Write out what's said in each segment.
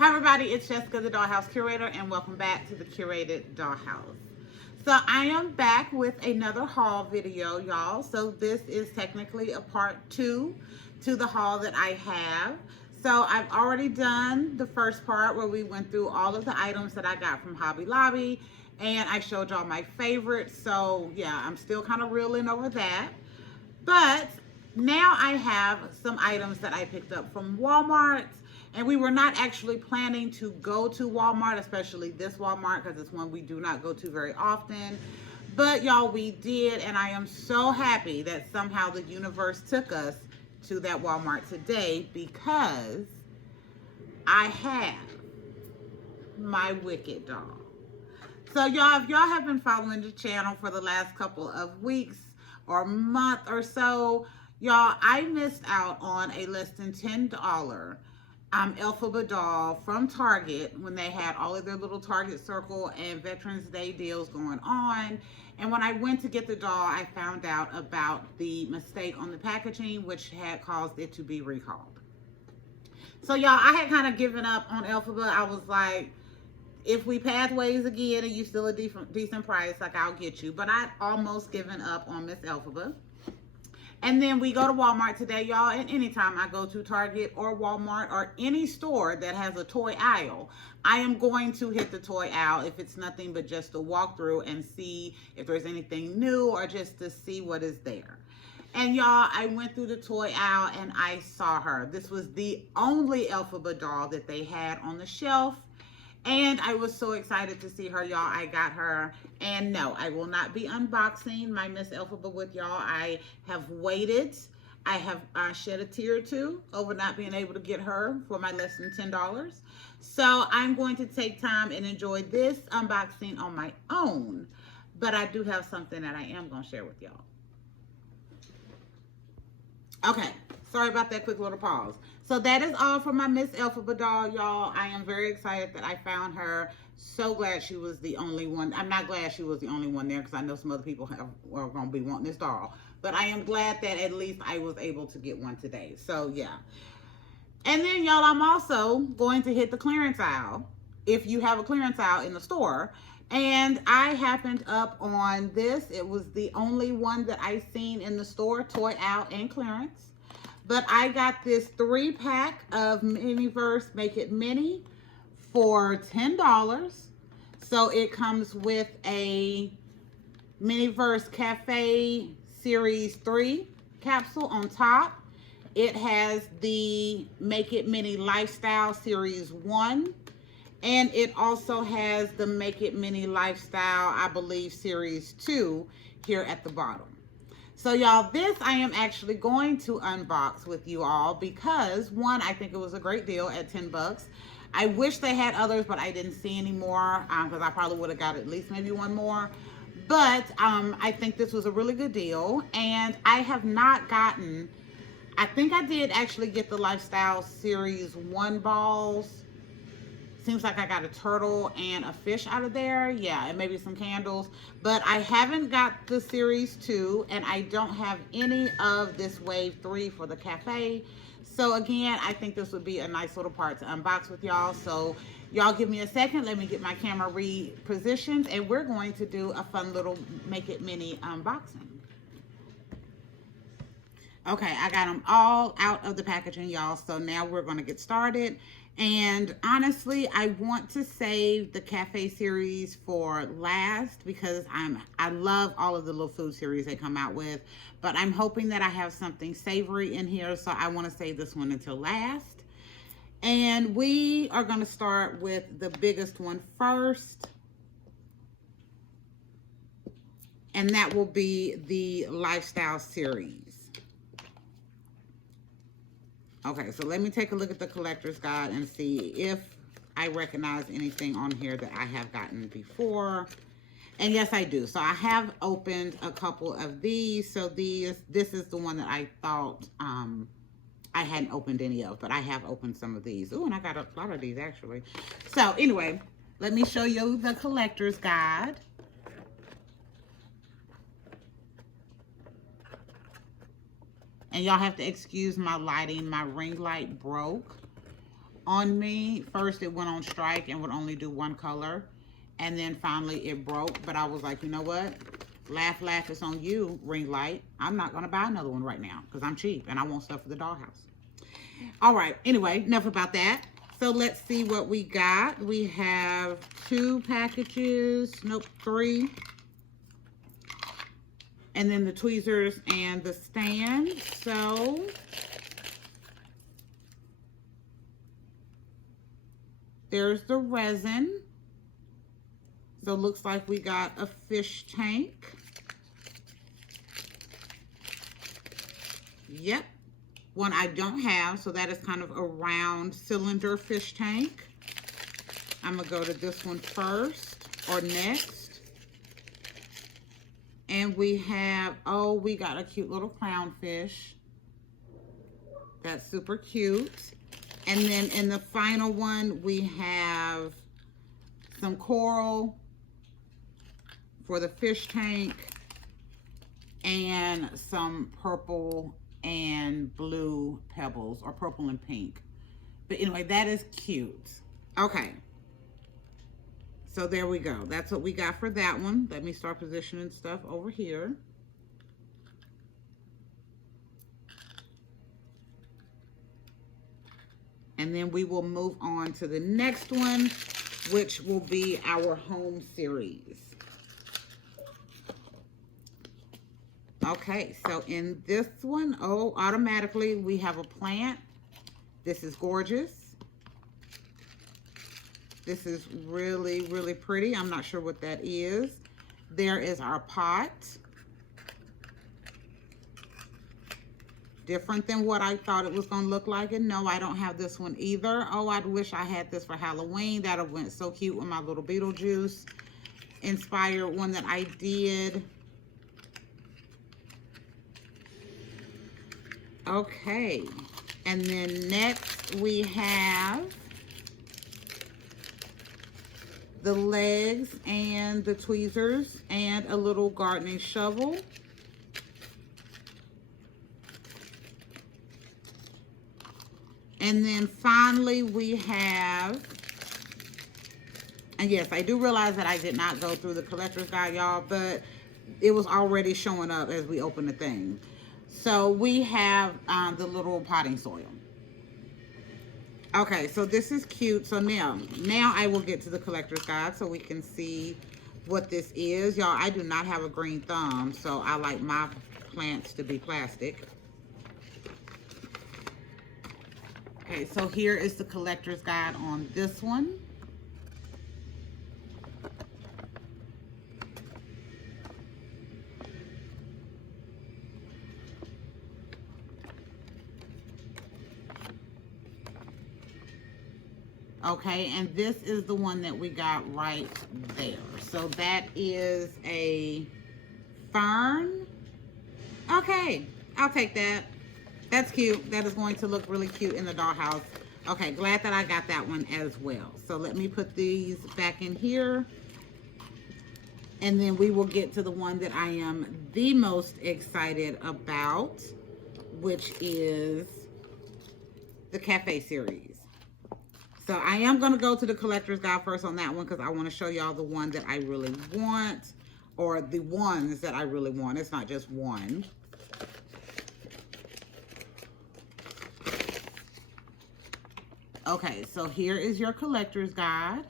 Hi everybody, it's Jessica, the Dollhouse Curator, and welcome back to the Curated Dollhouse. So I am back with another haul video, y'all. So this is technically a part 2 to the haul that I have. So I've already done the first part where we went through all of the items that I got from Hobby Lobby, and I showed y'all my favorites. So yeah, I'm still kind of reeling over that. But now I have some items that I picked up from Walmart, and we were not actually planning to go to Walmart, especially this Walmart, because it's one we do not go to very often. But y'all, we did, and I am so happy that somehow the universe took us to that Walmart today, because I have my Wicked doll. So y'all, if y'all have been following the channel for the last couple of weeks or month or so, y'all, I missed out on a less than $10 Elphaba doll from Target when they had all of their little Target Circle and Veterans Day deals going on. And when I went to get the doll, I found out about the mistake on the packaging, which had caused it to be recalled. So y'all, I had kind of given up on Elphaba. I was like, if we path ways again and you still a decent price, like, I'll get you. But I'd almost given up on Miss Elphaba. And then we go to Walmart today, y'all. And anytime I go to Target or Walmart or any store that has a toy aisle, I am going to hit the toy aisle if it's nothing but just to walk through and see if there's anything new or just to see what is there. And y'all, I went through the toy aisle and I saw her. This was the only Elphaba doll that they had on the shelf. And I was so excited to see her, y'all. I got her. And no, I will not be unboxing my Miss Elphaba with y'all. I have waited. I have shed a tear or two over not being able to get her for my less than $10. So I'm going to take time and enjoy this unboxing on my own. But I do have something that I am going to share with y'all. Okay, sorry about that quick little pause. So that is all for my Miss Elphaba doll, y'all. I am very excited that I found her. So glad she was the only one. I'm not glad she was the only one there, because I know some other people are going to be wanting this doll. But I am glad that at least I was able to get one today. So yeah. And then y'all, I'm also going to hit the clearance aisle, if you have a clearance aisle in the store. And I happened up on this. It was the only one that I seen in the store, toy aisle and clearance. But I got this 3-pack of Miniverse Make It Mini for $10. So it comes with a Miniverse Cafe Series 3 capsule on top. It has the Make It Mini Lifestyle Series 1. And it also has the Make It Mini Lifestyle, I believe, Series 2 here at the bottom. So y'all, this I am actually going to unbox with you all because, one, I think it was a great deal at 10 bucks. I wish they had others, but I didn't see any more because I probably would have got at least maybe one more. But I think this was a really good deal. And I have not gotten, I think I did actually get the Lifestyle Series 1 balls. Seems like I got a turtle and a fish out of there. Yeah, and maybe some candles. But I haven't got the Series 2, and I don't have any of this Wave 3 for the cafe. So again, I think this would be a nice little part to unbox with y'all. So y'all give me a second. Let me get my camera repositioned, and we're going to do a fun little Make It Mini unboxing. Okay, I got them all out of the packaging, y'all. So now we're going to get started. And honestly, I want to save the cafe series for last because I love all of the little food series they come out with. But I'm hoping that I have something savory in here, so I want to save this one until last. And we are going to start with the biggest one first. And that will be the Lifestyle series. Okay, so let me take a look at the collector's guide and see if I recognize anything on here that I have gotten before. And yes, I do. So I have opened a couple of these. So this is the one that I thought I hadn't opened any of, but I have opened some of these. Oh, and I got a lot of these actually. So anyway, let me show you the collector's guide. And y'all have to excuse my lighting. My ring light broke on me. First it went on strike and would only do one color, and then finally it broke. But I was like, you know what? Laugh, laugh, it's on you, ring light. I'm not going to buy another one right now because I'm cheap and I want stuff for the dollhouse. All right, anyway, enough about that. So let's see what we got. We have 2 packages, nope, 3. And then the tweezers and the stand. So there's the resin. So it looks like we got a fish tank. Yep. One I don't have, so that is kind of a round cylinder fish tank. I'm going to go to this one first, or next. And we have, oh, we got a cute little clownfish. That's super cute. And then in the final one, we have some coral for the fish tank and some purple and blue pebbles, or purple and pink. But anyway, that is cute. Okay. So there we go. That's what we got for that one. Let me start positioning stuff over here. And then we will move on to the next one, which will be our home series. Okay, so in this one, oh, automatically we have a plant. This is gorgeous. This is really, really pretty. I'm not sure what that is. There is our pot. Different than what I thought it was going to look like. And no, I don't have this one either. Oh, I wish I had this for Halloween. That would have went so cute with my little Beetlejuice inspired one that I did. Okay, and then next we have the legs and the tweezers and a little gardening shovel. And then finally we have, and yes, I do realize that I did not go through the collector's guide, y'all, but it was already showing up as we opened the thing. So we have the little potting soil. Okay, so this is cute. So now I will get to the collector's guide so we can see what this is. Y'all, I do not have a green thumb, so I like my plants to be plastic. Okay, so here is the collector's guide on this one. Okay, and this is the one that we got right there. So that is a fern. Okay, I'll take that. That's cute. That is going to look really cute in the dollhouse. Okay, glad that I got that one as well. So let me put these back in here. And then we will get to the one that I am the most excited about, which is the cafe series. So I am going to go to the collector's guide first on that one because I want to show y'all the one that I really want, or the ones that I really want. It's not just one. Okay, so here is your collector's guide.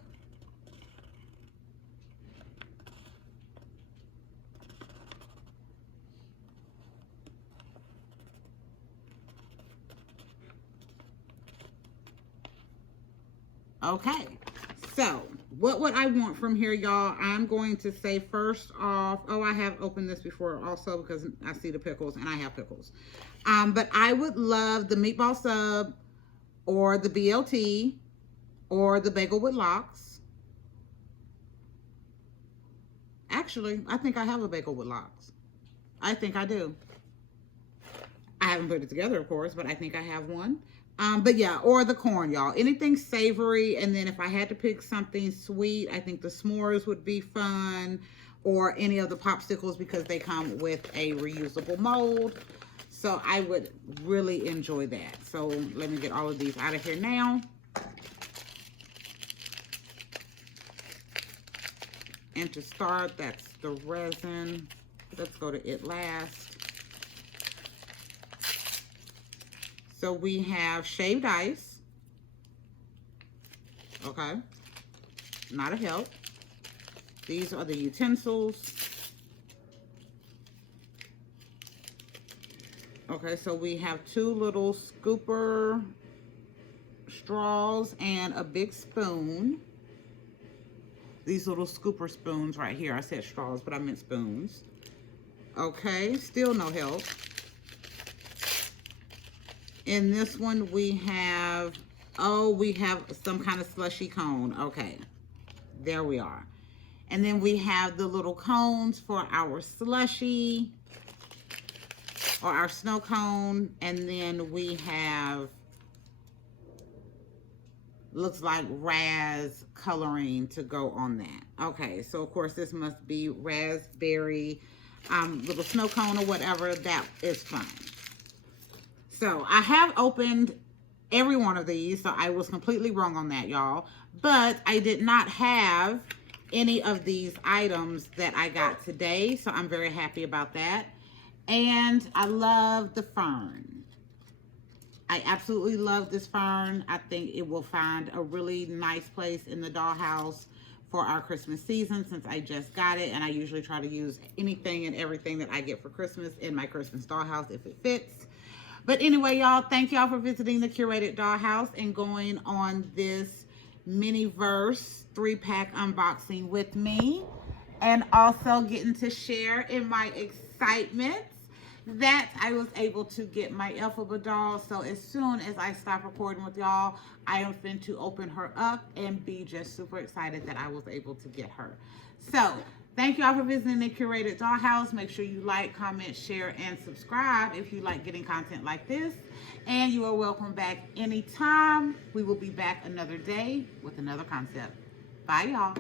Okay, so what would I want from here, y'all? I'm going to say first off, oh, I have opened this before also because I see the pickles and I have pickles. But I would love the meatball sub or the BLT or the bagel with lox. Actually, I think I have a bagel with lox. I think I do. I haven't put it together, of course, but I think I have one. But yeah, or the corn, y'all. Anything savory. And then if I had to pick something sweet, I think the s'mores would be fun. Or any of the popsicles because they come with a reusable mold. So I would really enjoy that. So let me get all of these out of here now. And to start, that's the resin. Let's go to It Last. So we have shaved ice. Okay. Not a help. These are the utensils. Okay, so we have 2 little scooper straws and a big spoon. These little scooper spoons right here. I said straws, but I meant spoons. Okay, still no help. In this one we have, oh, we have some kind of slushy cone. Okay, there we are. And then we have the little cones for our slushy or our snow cone. And then we have, looks like raz coloring to go on that. Okay, so of course this must be raspberry little snow cone or whatever. That is fine. So I have opened every one of these, so I was completely wrong on that, y'all. But I did not have any of these items that I got today, so I'm very happy about that. And I love the fern. I absolutely love this fern. I think it will find a really nice place in the dollhouse for our Christmas season, since I just got it, and I usually try to use anything and everything that I get for Christmas in my Christmas dollhouse if it fits. But anyway, y'all, thank y'all for visiting the Curated Dollhouse and going on this Miniverse 3-pack unboxing with me, and also getting to share in my excitement that I was able to get my Elphaba doll. So as soon as I stop recording with y'all, I am fin to open her up and be just super excited that I was able to get her. So thank y'all for visiting the Curated Dollhouse. Make sure you like, comment, share, and subscribe if you like getting content like this. And you are welcome back anytime. We will be back another day with another concept. Bye, y'all.